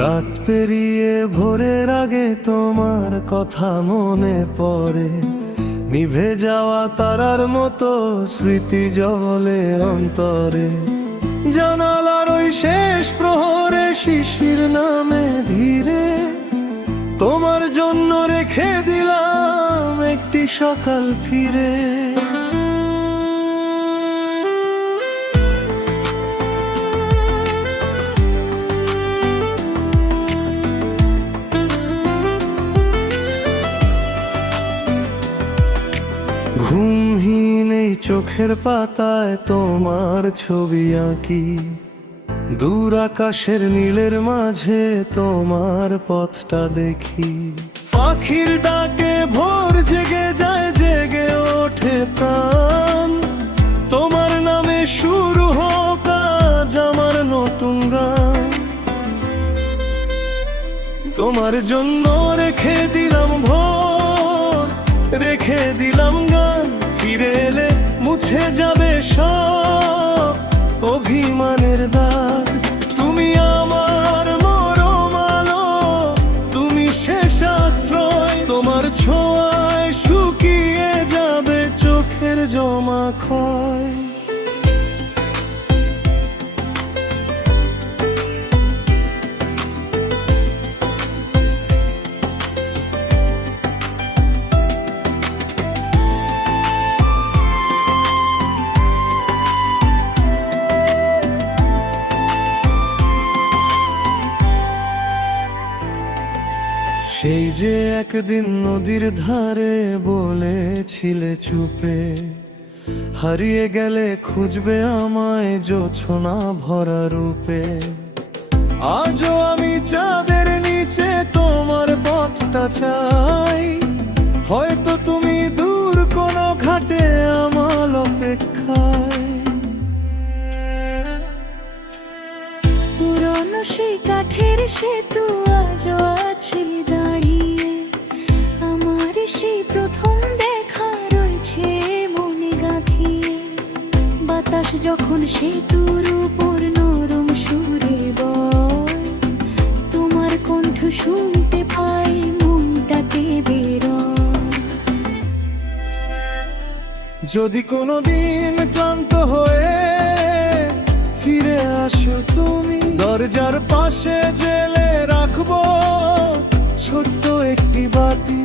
রাত পেরিয়ে ভোরের আগে তোমার কথা মনে পড়ে, নিভে যাওয়া তারার মতো স্মৃতি জ্বলে অন্তরে। জানালার ওই শেষ প্রহরে শিশির নামে ধীরে, তোমার জন্য রেখে দিলাম একটি সকাল ফিরে। ঘুমহীন এই চোখের পাতায় তোমার ছবি আঁকি, দূর আকাশের নীলের মাঝে তোমার পথটা দেখি। পাখির ডাকে ভোর জেগে যায়, জেগে ওঠে প্রাণ, তোমার নামে শুরু হোক আজ আমার নতুন গান। তোমার জন্য রেখে দিলাম ভোর, রেখে দিলাম গান, ফিরে এলে মুছে যাবে সব অভিমানের দাগ। তুমি আমার মরম আলো, তুমি শেষ আশ্রয়, তোমার ছোঁয়ায় শুকিয়ে যাবে চোখের জমা ক্ষয়। সেই যে একদিন নদীর ধারে বলেছিলে চুপে, হারিয়ে গেলে খুঁজবে আমায় জোছনা ভরা রূপে। আজও আমি চাঁদের নিচে তোমার পথটা চাই, হয়তো তুমি দূর কোনো ঘাটে আমার অপেক্ষায়। পুরনো সেই কাঠের সেতু আজও আছে দাঁড়িয়ে, আমার সেই প্রথম দেখা রয়েছে মনে গাঁথিয়ে। বাতাস যখন সেতুর উপর নরম সুরে বয়, তোমার কণ্ঠ শুনতে পাই মনটাতে বেরোয়। যদি কোনোদিন ক্লান্ত হয়ে ফিরে আসো তুমি, দরজার পাশে জেলে রাখবো ছোট্ট একটি বাতি।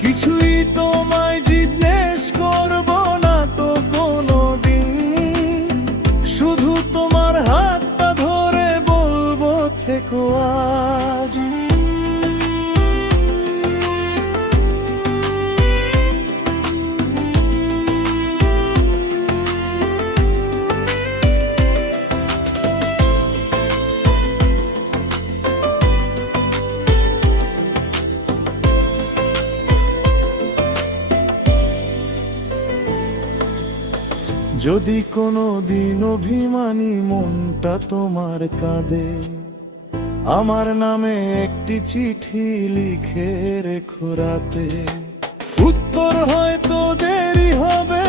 কিছুই তোমায় জিজ্ঞেস করবো না তো কোনোদিন, শুধু তোমার হাতটা ধরে বলবো থেকো আজ। যদি কোনো দিন অভিমানী মনটা তোমার কাঁদে, আমার নামে একটি চিঠি লিখে রেখো রাতে। উত্তর হয়তো দেরি হবে,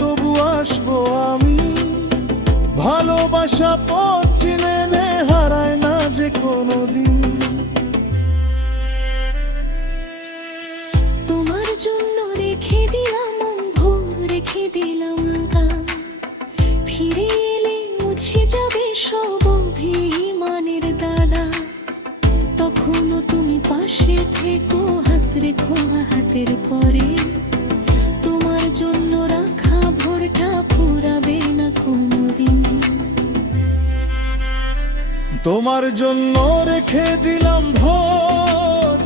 তবু আসবো আমি। ভালোবাসা পথ চিনে নে, হারায় না যে কোনোদিন। তোমার জন্য রেখে দিলাম ভোর, রেখে দিলাম গান, ফিরে এলে মুছে যাবে সব অভিমানের দানা। তখনও তুমি পাশে থেকো, হাত রেখো হাতের পরে। তোমার জন্য রাখা ভোরটা ফুরাবে না কোনোদিন। তোমার জন্য রেখে দিলাম ভোর,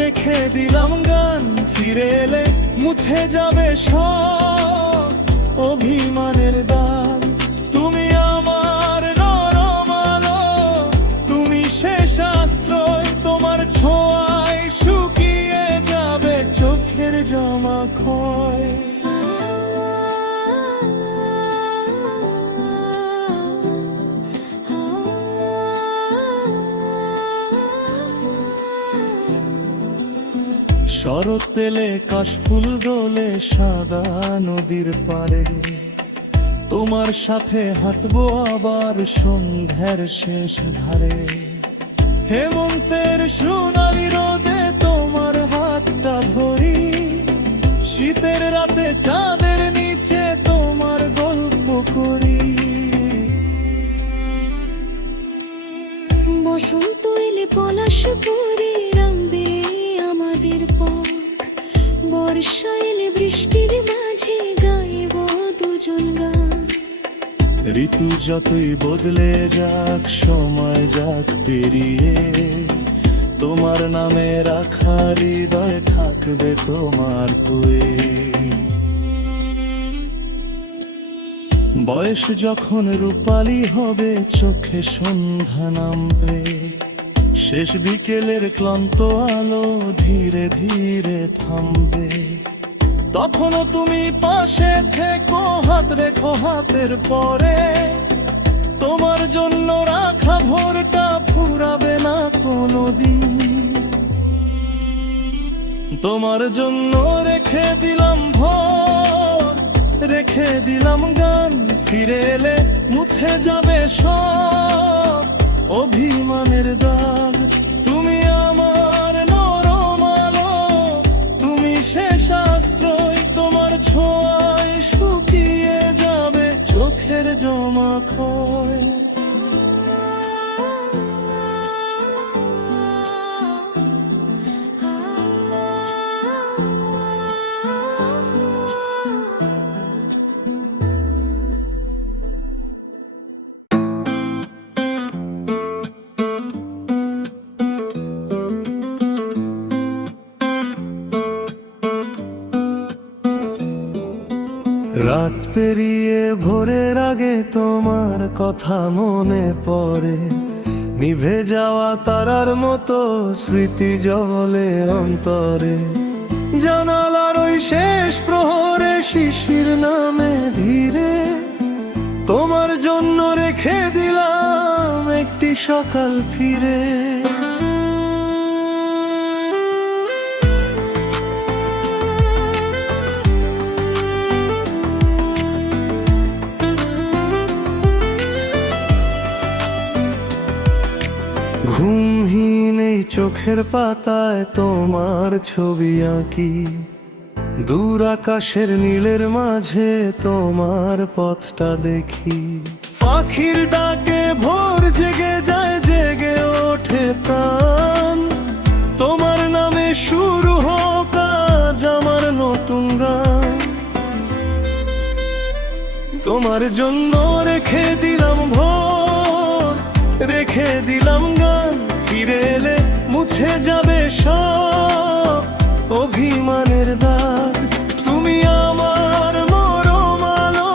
রেখে দিলাম গান, ফিরে এলে মুছে যাবে সব অভিমানের দাগ। তুমি আমার নরম আলো, তুমি শেষ আশ্রয়, তোমার ছোঁয়ায় শুকিয়ে যাবে চোখের জমা ক্ষয়। শরৎ এলে কাশফুল দোলে সাদা নদীর পাড়ে, তোমার সাথে হাঁটবো আবার সন্ধ্যার শেষ ধারে। হেমন্তের সোনালি রোদে তোমার হাতটা ধরি, শীতের রাতে চাঁদের নিচে তোমার গল্প করি। বসন্ত এলে পলাশ পরে রাঙবে আমাদের পথ, বর্ষা এলে বৃষ্টির মাঝে গাইব দুজন গান। ঋতু যতই বদলে যাক, সময় যাক পেরিয়ে, তোমার নামে রাখা হৃদয় থাকবে তোমার হয়ে। বয়স যখন রূপালী হবে, চোখে সন্ধ্যা নামবে, শেষ বিকেলের ক্লান্ত আলো ধীরে ধীরে থামবে। তখনও তুমি পাশে থেকো, হাত রেখো হাতের পরে, তোমার জন্য রাখা ভোরটা ফুরাবে না কোনোদিন। তোমার জন্য রেখে দিলাম ভোর, রেখে দিলাম গান, ফিরে এলে মুছে যাবে সব অভিমানের দাগ। তুমি আমার নরম আলো, তুমি শেষ আশ্রয়, তোমার ছোঁয়ায় শুকিয়ে যাবে চোখের জমা ক্ষয়। রাত পেরিয়ে ভোরের আগে তোমার কথা মনে পড়ে, নিভে যাওয়া তারার মতো স্মৃতি জ্বলে অন্তরে। জানালার ওই শেষ প্রহরে শিশির নামে ধীরে, তোমার জন্য রেখে দিলাম একটি সকাল ফিরে। ঘুমহীন এই চোখের পাতায় তোমার ছবি আঁকি, দূর আকাশের নীলের মাঝে তোমার পথটা দেখি। পাখির ডাকে ভোর জেগে যায়, জেগে ওঠে প্রাণ, তোমার নামে শুরু হোক আজ আমার নতুন গান। তোমার জন্য রেখে দিলাম ভোর, রেখে দিলাম গান, ফিরে এলে মুছে যাবে সব অভিমানের দাগ। তুমি আমার নরম আলো,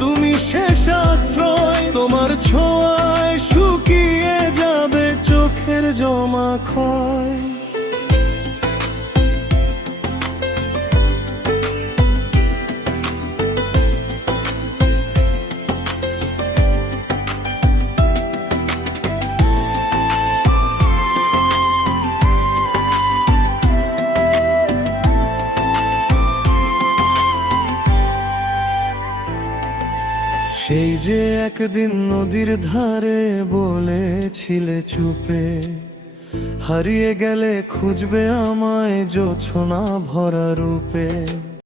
তুমি শেষ আশ্রয়, তোমার ছোঁয়ায় শুকিয়ে যাবে চোখের জমা ক্ষয়। সেই যে একদিন নদীর ধারে বলেছিলে চুপে, হারিয়ে গেলে খুঁজবে আমায় জোছনা ভরা রূপে।